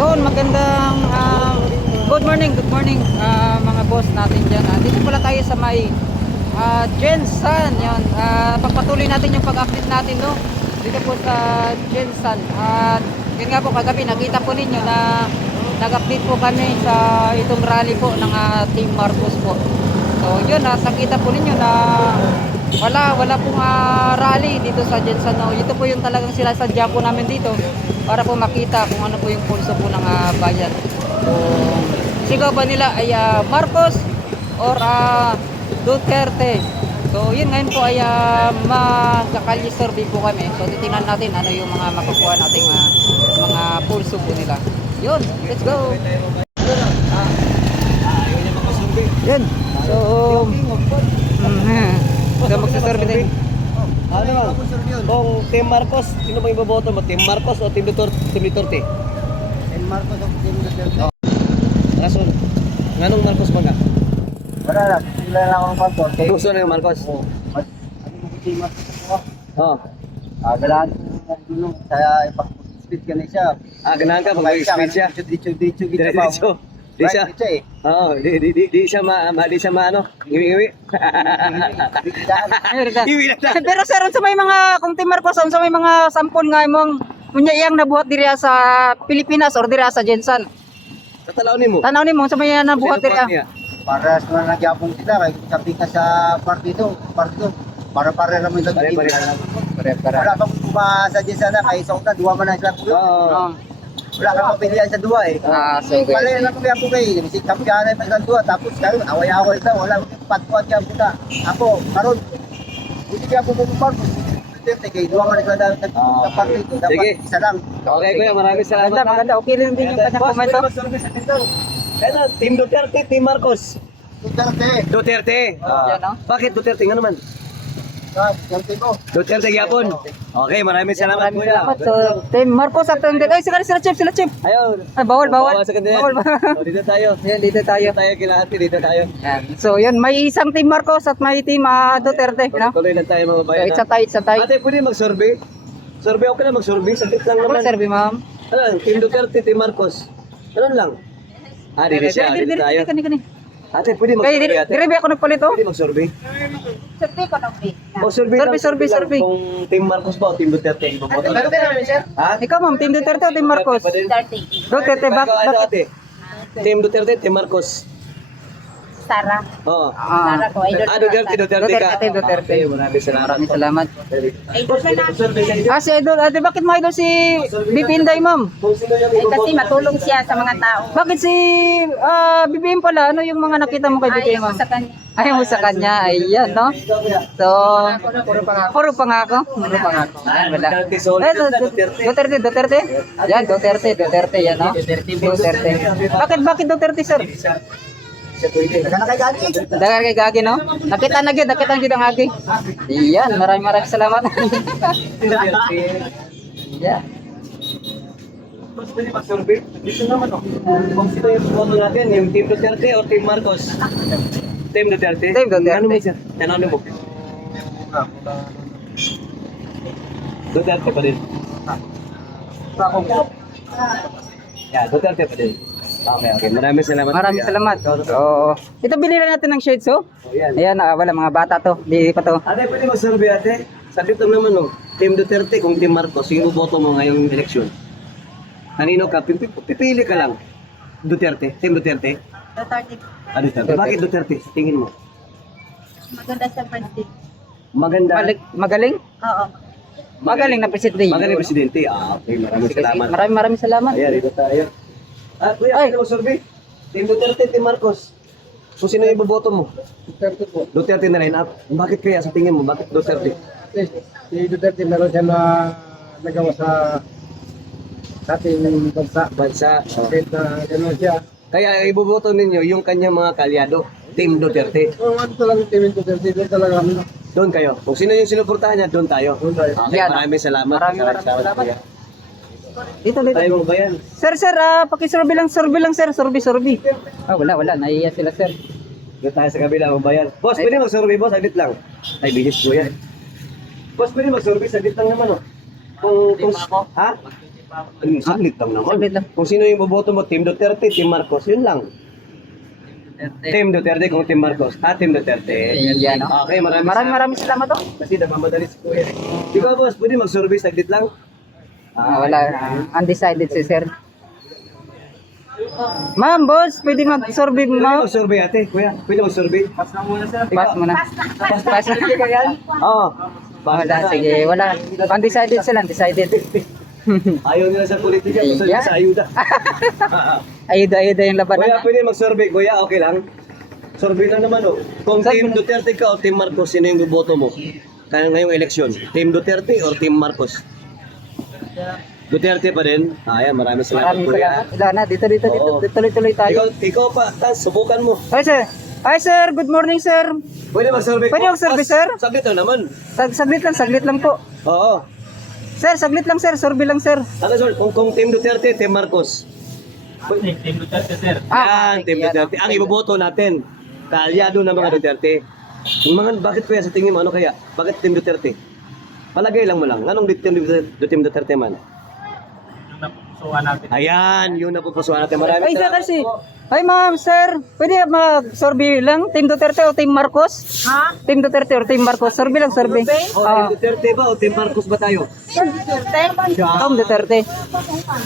Yun, magandang ah, good morning, good morning ah, mga boss natin dyan. Ah, dito pala tayo sa may uh, Jensan. Yun, ah, pagpatuloy natin yung pag-update natin no. Dito po sa Jensan. At yun nga po kagabi nakita po ninyo na nag-update po kami sa itong rally po ng ah, Team Marcos po. So yun, nakita po ninyo na wala, wala pong ah, rally dito sa Jensan. No. Ito po yung talagang sila sadya po namin dito para po makita kung ano po yung pulso po ng ah, bayan. Kung sigaw ba nila ay ah, Marcos or ah, Duterte. So yun ngayon po ay uh, magkakalye survey po kami. So titingnan natin ano yung mga makukuha nating ah, mga pulso po nila. Yun, let's go! Yun, so... Mhm. So magsasurvey din. Ano lang? Kung Team Marcos, sino ba iboboto mo? Team Marcos o Team Duterte? Team Duterte? El Marcos of Team Duterte. Rason. Nganong Marcos ba ka? Wala lang, sila lang ang Marcos. Kaya Gusto na yung Marcos? ano mo kasi Marcos ako? Oo. Ah, galaan ko ng dulong. Kaya ipag-speed ka na siya. Ah, ganahan ka pag mag-speed siya. Dicho, dicho. Diretso. Di siya. Right, eh. Oo, di, di, di, di siya ma, ma, di siya ma, ano, iwi-iwi. Ayun, Rita. Iwi na ta. Pero sir, sa may mga kung Team Marcos sa may mga sampol nga mong kunya iyang nabuhat diri sa Pilipinas or diri sa Jensan. Sa talaw ni mo. Tanaw nimo sa may nabuhat diri. Para sa mga nagyapong sila, kaya sabi ka sa partido, partido. Para-para naman sa Pare-pare team. na lang. Wala bang kumasadya sana kay sa una, duwa man na sila. Oo. Wala kang mapilian sa duwa eh. Ah, so okay. Wala na kung ako kay, si kampiyanay pa sa duwa, tapos karon away-away ta, wala patuan kaya puta. Ako, karon, hindi kaya ako bumupar, Duterte, kay duwa man dapat Ah, sa partido, dapat sige. isa lang. Okay, kuya, maraming salamat. Maganda, maganda. Okay rin din yung kanyang komento. sa. Eto, Team Duterte, Team Marcos. Duterte, Duterte. Yan, no? Bakit Duterte? Nga naman. Duterte Yapon. Okay, maraming salamat kuya. salamat. So, Team Marcos at Team Ay, sila sila chip, sila chip. Ayun. Ay, bawal, bawal. sa kanila. Bawal, bawal. Oh, dito tayo. Yan, dito tayo. Dito tayo kila ate, dito tayo. Yan. So, yun, may isang Team Marcos at may Team ah, Duterte, you know? Tuloy lang tayo mga So, bayan. it's a tie, it's a tie. Ate, pwede mag-survey? Survey, okay na mag-survey. Saglit lang naman. survey, ma'am? Ano lang, Team Duterte, Team Marcos. Ano lang? Ah, dito siya. Dito tayo. dili, kani, kani. Ate, pwede mag-survey ate. dili ba ako nagpalit, oh? Pwede mag-survey. Survey ko na, O, survey Survey, lang, survey, lang. survey. Kung Team Marcos ba o Team Duterte ang iboboto? Ha? Ikaw, ma'am, Team Duterte o Team Marcos? Din? Duterte, bak Ikaw, ano, bakit? ate? Team Duterte, Team Marcos. Sara. Oo. Ah, Sara ko, idol. Ah, Duterte, Duterte ka. Duterte, Duterte. Okay, maraming salamat. Maraming salamat. Idol ka na. Inyo. Ah, si Idol, ate, bakit mo idol si BP Inday, ma'am? Ay, kasi matulong siya sa mga tao. Bakit si ah, BBM pala? Ano yung mga nakita mo kay BBM, Ayaw ma'am? sa kanya. Ayaw mo sa kanya, ayan, no? So, Puro pangako. puro pangako. Puro pangako. Wala. Duterte, solid Eh, na, Duterte, Duterte. Duterte, Duterte. Yan, Duterte, Duterte, yan, no? Duterte. Bakit, bakit Duterte, sir? Dagan kay Gagi, no? Nakita na gyud, nakita na gyud ang Gagi. Iyan, maraming maraming salamat. yeah. Mas pwede mag-survey? Dito naman, oh. Kung sino yung boto natin, yung Team Duterte o Team Marcos? Team Duterte? Team Duterte. Ano mo siya? Tanong mo. Duterte pa din. Yeah, Duterte pa din. Okay, okay. Maraming salamat. Maraming salamat. So, ito binili natin ng shades, oh. Oh, yan. Ayan, ah, wala mga bata to. Di pa to. Ate, pwede mag-survey ate? Sabi lang naman, no. Team Duterte kung Team Marcos, sino boto mo ngayong eleksyon? Kanino ka? Pipi- Pipili ka lang. Duterte? Team Duterte? Duterte. Ah, Duterte. Bakit Duterte? Tingin mo. Maganda sa president. Maganda. Malik- Magaling? Oo. Magaling na presidente. Magaling presidente. Ah, okay. Maraming Sige, sige. salamat. Maraming maraming salamat. Ayan, dito tayo. Ah, kuya, Ay. ano survey? Team Duterte, Team Marcos. So, sino yung boboto mo? Duterte po. Duterte na line up. Bakit kaya sa tingin mo? Bakit Duterte? Si Duterte meron siya na nagawa sa sa ating bansa. Bansa. Oh. Kahit na gano'n siya. Kaya iboboto ninyo yung kanyang mga kalyado. Team Duterte. Kung ano talaga Team Duterte, doon talaga ano. Doon kayo. Kung sino yung sinuportahan niya, doon tayo. Doon tayo. Okay, Yan. maraming salamat. Maraming maraming salamat. kuya. Dito, dito. Tayo mo ba yan? Sir, sir, ah, pakisurvey lang, survey lang, sir. Survey, survey. Ah, wala, wala. Naiiya sila, sir. Doon tayo sa kabila, mga bayan. Boss, pwede mag-survey, boss. Aglit lang. Ay, bilis ko yan. Boss, pwede mag-survey. Saglit lang naman, oh. Kung, kung, ha? Ano, saglit lang naman. Saglit lang. Kung sino yung boboto mo, Team Duterte, Team Marcos, yun lang. Team Duterte kung Team Marcos. Ah, Team Duterte. Yan? Okay, maraming, Maraming maraming salamat oh. Kasi namamadali si Kuya. Di ba, boss? Pwede mag-survey saglit lang? Ah, wala. undecided si sir. Ma'am, boss, pwede mag-survey Pwede mo? mag-survey ate, kuya. Pwede mag-survey. Pass na muna sir. Pass mo na. Pass, pass. Oo. Wala, sige, wala. Undecided sila, undecided. Ayaw nila sa politika, gusto nila sa ayuda. Ayuda, ayuda yung kuya, labanan. pwede mag-survey. Kuya, okay lang? Survey lang naman, oh. Kung Team Duterte ka o Team Marcos, sino yung boboto mo? Kaya ngayong eleksyon, Team Duterte or Team Marcos? Duterte pa din. Ah, Ayan, maraming salamat, Maraming kuya. salamat. Wala na, dito, dito, dito. Oo. Tuloy-tuloy tayo. Ikaw, ikaw pa, tas, subukan mo. Hi, sir. Hi, sir. Good morning, sir. Pwede mag-survey. Pwede mag-survey, sir? Saglit lang naman. Sag saglit lang, saglit lang po. Oo. Sir, saglit lang, sir. Survey lang, sir. Ano, sir? Kung, kung Team Duterte, Team Marcos. Team Duterte, sir. Ah, Yan, Team Duterte. Ang iboboto natin, kaalyado ng mga Duterte. Yung mga, bakit kaya sa tingin mo, ano kaya? Bakit Team Duterte? Palagay lang mo lang. Anong Team Duterte, Team Duterte man? Yung napupusuan natin. Ayan, yun na pupusuan natin. Maraming Ay, sir, salamat kasi. po. Hi, ma'am, sir. Pwede mag-survey lang? Team Duterte o Team Marcos? Ha? Team Duterte or Team Marcos? Survey lang, survey. Oh, Ah, Team Duterte ba o Team Marcos ba tayo? Team Duterte.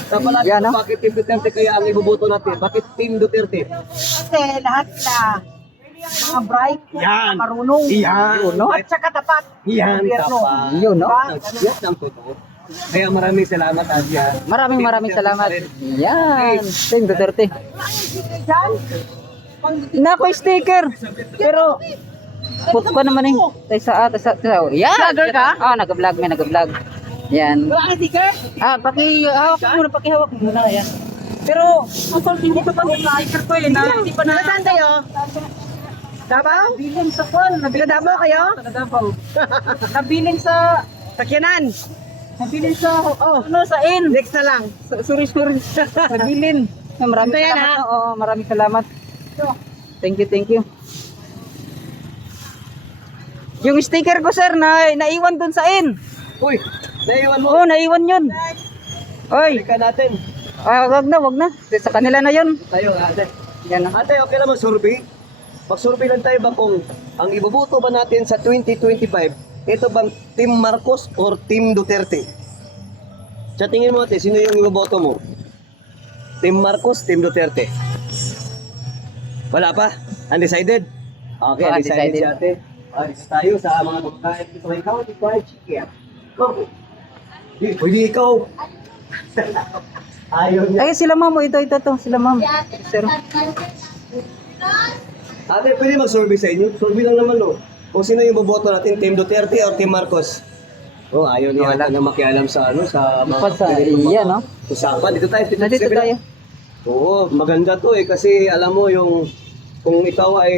Kapalagi Yan, no? bakit Team Duterte kaya ang iboboto natin? Bakit Team Duterte? Kasi lahat na mga bright, Yan. marunong, Yan. no? at saka tapat. Yan, Gobyerno. Yun, no? Yan ang totoo. Kaya maraming salamat, Asia. Maraming maraming salamat. Yan. Team Duterte. Yan. Nako sticker. Pero put ko naman eh. Tayo sa tayo sa tayo. Yan. Vlogger ka? Ah, nag-vlog may nag-vlog. Yan. Wala ka sticker? Ah, paki hawak mo muna, paki hawak mo muna yan. Pero ang hindi pa pa sticker ko eh na hindi pa na Saan kayo? Davao? nabilin sa kwan, nabilin Taga Davao kayo? Taga Davao. nabilin sa Sakyanan. nabilin sa oh, ano sa in. Next na lang. Sa- Sorry, sorry. Nabilin. Ah, Maraming Ito salamat. Oo, maraming salamat. Thank you, thank you. Yung sticker ko sir na naiwan dun sa in. Uy, naiwan mo. Oo, naiwan yun. Oy, Balikan natin. ah, wag na, wag na. Sa kanila na yun. Tayo, ate. Yan na. Ate, okay na mag-survey? Mag-survey lang tayo ba kung ang iboboto ba natin sa 2025, ito bang Team Marcos or Team Duterte? Sa tingin mo ate, sino yung iboboto mo? Team Marcos, Team Duterte? Wala pa? Undecided? Okay, Oh, undecided, undecided. si ate. Alis tayo sa mga pagkain dito. Ikaw, ikaw ay chicken. Go. Di, Pwede ikaw. Ayaw niya. Ay, sila ma'am. Ito, ito, ito. Sila ma'am. Sir. Ate, pwede mag-survey sa inyo? Survey lang naman, no? Kung sino yung boboto natin, Team Duterte or Team Marcos? Oh, ayaw niya Wala. na makialam sa ano, sa mga... Sa iya, no? Usapan, dito tayo. Dito, Nandito tayo. Oo, maganda to eh, kasi alam mo yung... Kung ikaw ay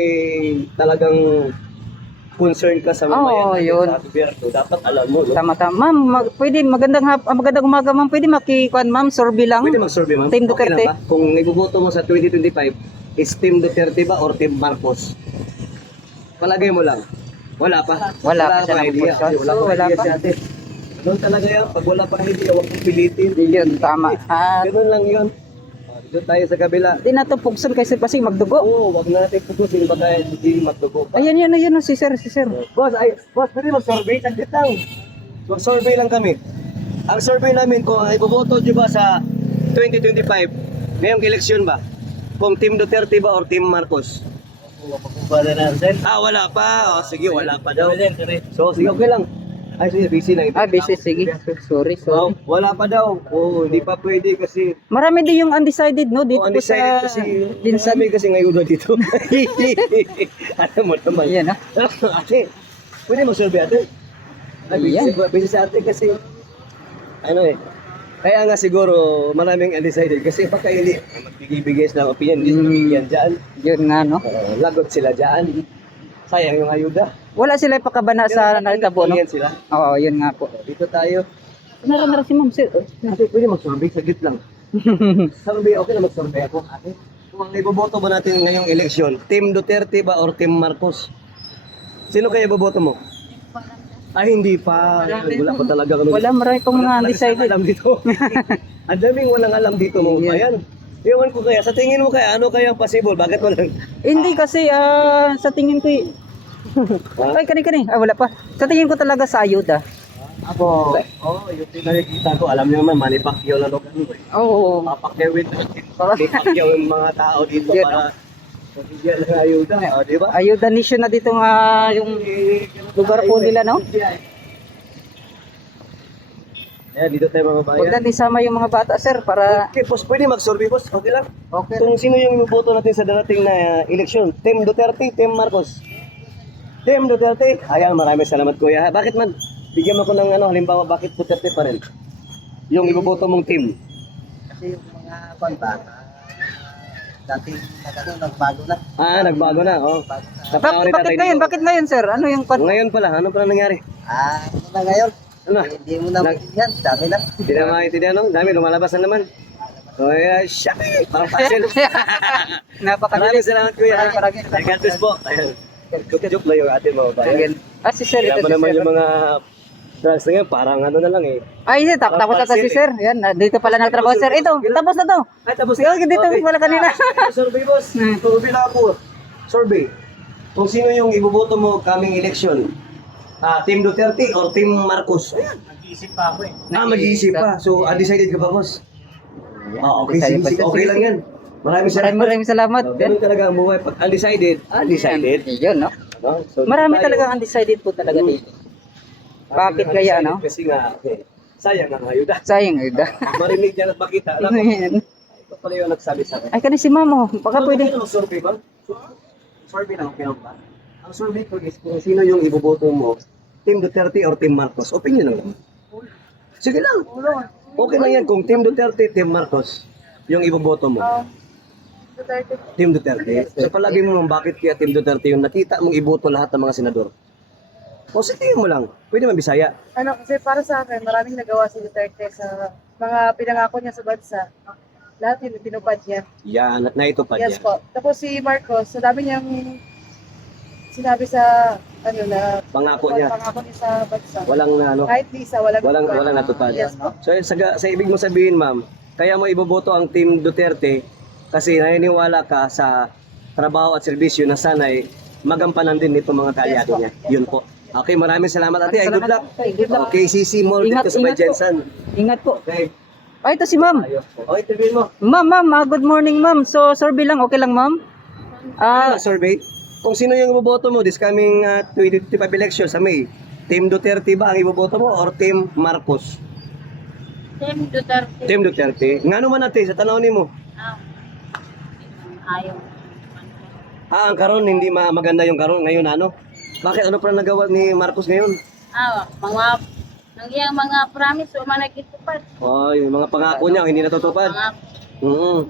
talagang concerned ka sa mamayan yun. sa gobyerno, dapat alam mo, no? Tama, tama. Ma'am, mag, pwede, magandang, hap, ah, magandang umaga, ma'am. Pwede makikuan, ma'am. Survey lang. Pwede mag-survey, ma'am? Team Okay Duterte. lang ba? Kung iboboto mo sa 2025, is Team Duterte ba or Team Marcos? Palagay mo lang. Wala pa. Wala pa siya pa ng idea. portion. Wala So, pa wala idea pa. si ate. Doon talaga yan. Pag wala pa idea, huwag mong pilitin. Yun, tama. At Ganun lang yun. Doon tayo sa kabila. di na to pugson kasi pasing magdugo. Oo, wag na natin putusin ba tayo hindi magtugo. Ayan, yan, ayun, si sir, si sir. Boss, ay, boss, pwede mag-survey? Saglit lang. Mag-survey lang kami. Ang survey namin kung ay boboto nyo ba sa 2025, ngayong eleksyon ba? Kung Team Duterte ba or Team Marcos? Ah, wala pa. O, sige, wala pa daw. So, sige, okay lang. Ay, sige, busy lang. ito. Ah, busy, sige. Sorry, Oh, sorry. wala pa daw. Oo, hindi pa pwede kasi Marami din yung undecided, no? Dito Oh, undecided sa kasi Binsan. Marami kasi ngayon dito. Alam mo naman. Ayan, ah. ate, pwede mo survey ate? Ay, busy, busy sa ate kasi ano eh. Kaya nga siguro maraming undecided kasi baka hindi magbigay-bigay ng opinion, hindi sila Mm. bigyan dyan. Yun nga, no? Uh, lagot sila dyan. Sayang yung ayuda. Wala sila ipakabana sa nalitabo, no? Sila. Oo, yun nga po. Dito tayo. Meron na si ma'am, sir. Ate, pwede mag-survey, saglit lang. survey, okay na mag-survey ako. Ate, kung ang iboboto ba natin ngayong eleksyon, Team Duterte ba or Team Marcos? Sino kaya iboboto mo? Ay, hindi pa. Wala pa talaga. Ano, Wala, marami pang mga undecided. alam dito. Ang daming walang alam dito mo. Ayan. Ewan ko kaya, sa tingin mo kaya, ano kaya ang possible? Bakit walang... Hindi kasi ah, sa tingin ko eh. Ha? Ay, kani kani. Ah, wala pa. Sa tingin ko talaga sa ayuda. Ako, oh, yung nakikita ko, alam niyo naman, Manny Pacquiao na lugar mo eh. Oo. Papakyawin. Manny Pacquiao yung mga tao dito Yun, para mabigyan ng ayuda. O, di ba? Ayuda nation na dito nga yung lugar po nila, no? Ayan, dito tayo mga Huwag bayan. natin isama yung mga bata, sir, para... Okay, boss, pwede mag-survey, boss. Okay lang. Okay. Kung sino yung iboboto natin sa darating na uh, eleksyon, Team Duterte, Team Marcos. Team Duterte. Ayan, maraming salamat kuya. Bakit man? Bigyan mo ko ng ano, halimbawa, bakit Duterte pa rin? Yung iboboto mong team. Kasi yung mga banta, dati nagano, nagbago na. Ah, nagbago na. Oh. Bak- panahon ni bakit Tatay ngayon? Digong. Bakit ngayon, sir? Ano yung... pan- Ngayon pala, ano pala nangyari? Ah, ano na ngayon? Ano? Hindi mo na Nag- maintindihan, dami na. Hindi na maintindihan, no? Dami, lumalabas na naman. So, yeah, shit. Parang puzzle. Napakadali. Maraming salamat kuya. Maraming salamat. God bless po. Ayun. Joke lang yung atin mo. Bayan. Ah, si sir. Kaya Ito mo si naman sir. yung mga drugs na yun, parang ano na lang eh. Ay, hindi. Tap- tapos na to si sir. Yan, ah, dito pala nagtrabaho, sir. Ito, tapos na to. Ay, tapos Sige, dito pala kanina. Survey boss. Survey na ako. Survey. Kung sino yung iboboto mo coming election. Ah, Team Duterte or Team Marcos? Ayan. Nag-iisip pa ako eh. Ah, mag-iisip pa. So, undecided ka ba, boss? Ah, okay. Undecided Sige, pa sige. siya. Okay lang yan. Maraming Maraming salamat. maraming salamat. Oh, Ganun talaga ang buhay. Pag undecided, undecided. Yun, no? No? So, Marami tayo- talagang undecided po talaga dito. Bakit kaya, no? Kasi nga, eh, sayang ang ayuda. Sayang, ayuda. Marinig yan at makita. Alam mo, ito pala yung nagsabi sa akin. Ay, kani si mamo. Baka Ano, pwede. Ano, survey ba? Survey lang, okay lang ba? Ang survey ko is kung sino yung iboboto mo, Team Duterte or Team Marcos. Opinion lang. Sige lang. Okay lang yan kung Team Duterte, Team Marcos yung iboboto mo. Team Duterte. So palagi mo mong bakit kaya Team Duterte yung nakita mong iboto lahat ng mga senador? O sa tingin mo lang, pwede man Bisaya. Ano, kasi para sa akin, maraming nagawa si Duterte sa mga pinangako niya sa bansa. Lahat yun, tinupad niya. Yan, na ito pa Yes niya. po. Tapos si Marcos, sa dami niyang sinabi sa, ano na, Pangako niya. pangako niya sa bansa. Walang na ano, Kahit di isa, walang walang natupad. walang natupad. Yes po. So sa, sa ibig mo sabihin, ma'am, kaya mo iboboto ang Team Duterte kasi naniniwala ka sa trabaho at serbisyo na sana'y magampanan din nito mga kalyado Yes niya. Yun po. Okay, maraming salamat ate. Ay, good luck. Good luck. Okay, CC Mall dito sa may. Jensen. Ingat po. Okay. Ay, ito si ma'am. Okay, interview mo. Ma'am, ma'am, ah, good morning, ma'am. So, survey lang, okay lang, ma'am? Ah, Ah, survey. Kung sino yung iboboto mo this coming uh, 2025 election sa May, Team Duterte ba ang iboboto mo or Team Marcos? Team Duterte. Team Duterte. Nga naman natin, sa tanaw mo. Ah, ayaw. Ah, ang karon hindi ma maganda yung karon ngayon ano? Bakit ano pa nagawa ni Marcos ngayon? Ah, mga iyang mga promise o man nagitupad. Oh, yung mga pangako niya hindi natutupad. Mga Mm.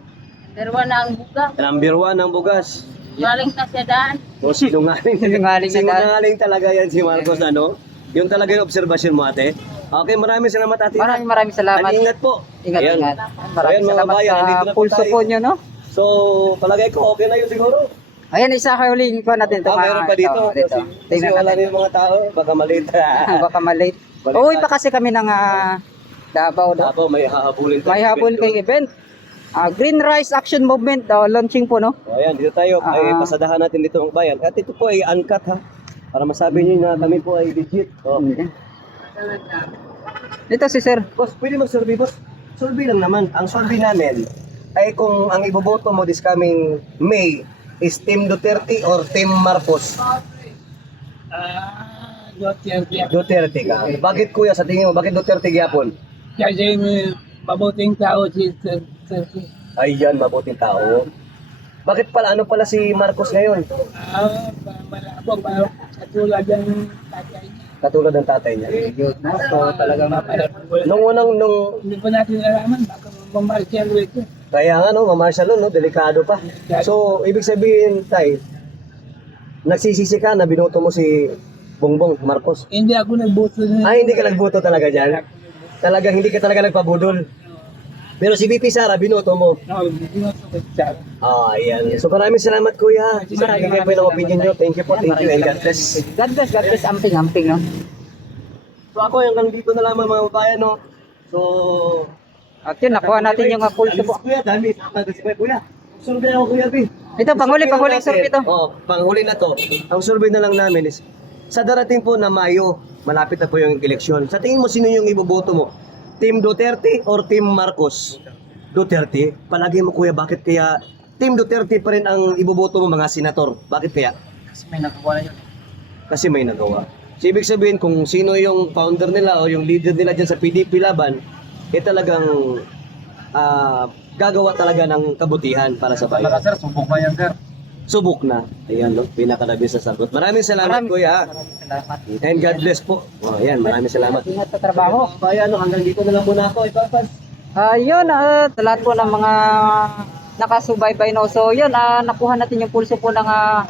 pero na ang buga. Number one ang bugas. Galing na siya daan. O sinungaling. Sinungaling na dahil. Sinungaling talaga yan si Marcos ano? Yun talaga yung obserbasyon mo ate. Okay, maraming salamat ate. maraming maraming salamat. Ang ingat po. Ingat, Ayan. ingat. Ayan, Maraming mga salamat bayan, sa na po pulso tayo. po nyo, no? So, palagay ko okay na yun siguro. Ayan, isa huling ko natin. Ito, Ah, mayroon pa dito. Ito, dito. Kasi, kasi wala rin mga tao, baka malita. Baka malate. Uwi pa kasi kami ng ah, Davao. Tapos may hahabulin tayo. May habol kayong event. Ah, Green Rice Action Movement, ah, launching po, no? O ayan, dito tayo. Ay, Ah. pasadahan natin dito ang bayan. At ito po ay uncut ha. Para masabi niyo na kami po ay legit. O. Dito si sir. Boss, pwede mag-survey, boss? Survey lang naman. Ang survey namin ay kung ang iboboto mo this coming May is Team Duterte or Team Marcos. Ah, Duterte. Duterte ka. Bakit kuya sa tingin mo, bakit Duterte gyapon? Kasi may mabuting tao si Duterte. Ayan, mabuting tao. Bakit pala, ano pala si Marcos ngayon? Ah, malabo pa katulad ng tatay. Katulad ng tatay niya. Yun? So, talagang Nung unang, nung, Hindi pa natin alaman, baka mamarsyal ito. kaya nga no, mamartial no, delikado pa. So, ibig sabihin, tay, nagsisisi ka na binoto mo si Bongbong Marcos. Hindi ako nagbuto na. Ay, hindi ka nagboto talaga dyan. Talagang hindi ka talaga nagpabudol. Pero si BP Sara, binoto mo. No, binoto ko siya. Ah, ayan. So maraming salamat kuya. Maraming kayo po ng opinion nyo. Thank you po. Thank you and God bless. God bless, God bless. Amping, amping, no? So ako yung nandito na lamang mga bayan no. So At yun, nakuha natin yung uh, pulso po. Kuya, dami. Kasi kuya. Survey ako kuya, Bi. Ito, panghuli, panghuli survey ito. Oo, panghuli na to. Ang survey na lang namin is, sa darating po na Mayo, malapit na po yung eleksyon. Sa tingin mo, sino yung iboboto mo? Team Duterte or Team Marcos? Duterte? Palagi mo kuya, bakit kaya Team Duterte pa rin ang iboboto mo mga senator? Bakit kaya? Kasi may nagawa na yun. Kasi may nagawa. So, ibig sabihin, kung sino yung founder nila o yung leader nila dyan sa PDP Laban, eh talagang ah, gagawa talaga ng kabutihan para sa bayan. sir, subok ba yan sir? Subok na. Ayan, no? Pinakalabis sa sagot. Maraming salamat, Maraming- kuya. Salamat. And God bless po. Oh, ayan, maraming salamat. Ingat sa trabaho. Kaya, no, hanggang dito na lang muna ako. Ipapas. Ah, yun, ah, sa lahat po ng mga nakasubaybay no. So, yun, ah, nakuha natin yung pulso po ng ah,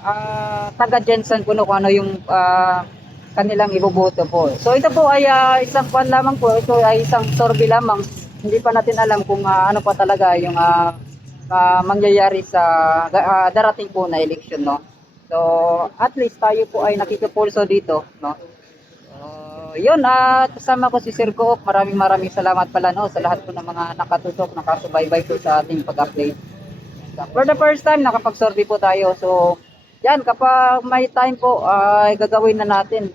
ah, taga Jensen po no, kung ano yung ah, kanilang iboboto po. So, ito po ay ah, isang kwan lamang po. Ito ay isang survey lamang. Hindi pa natin alam kung ah, ano pa talaga yung ah, ah, mangyayari sa ah, darating po na election, no. So, at least tayo po ay nakikipulso dito, no. Uh, yun, at kasama ko si Sir Cook. Maraming maraming salamat pala no, sa lahat po ng mga nakatutok, nakasubaybay po sa ating pag-update. For the first time, nakapag-survey po tayo. So, yan, kapag may time po, ay gagawin na natin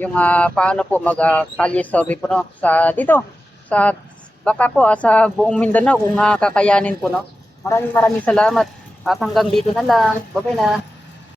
yung ah, paano po mag-kalye survey po no, sa dito, sa baka po ah, sa buong Mindanao kung ah, kakayanin po no. Maraming maraming salamat at hanggang dito na lang. Bye-bye na.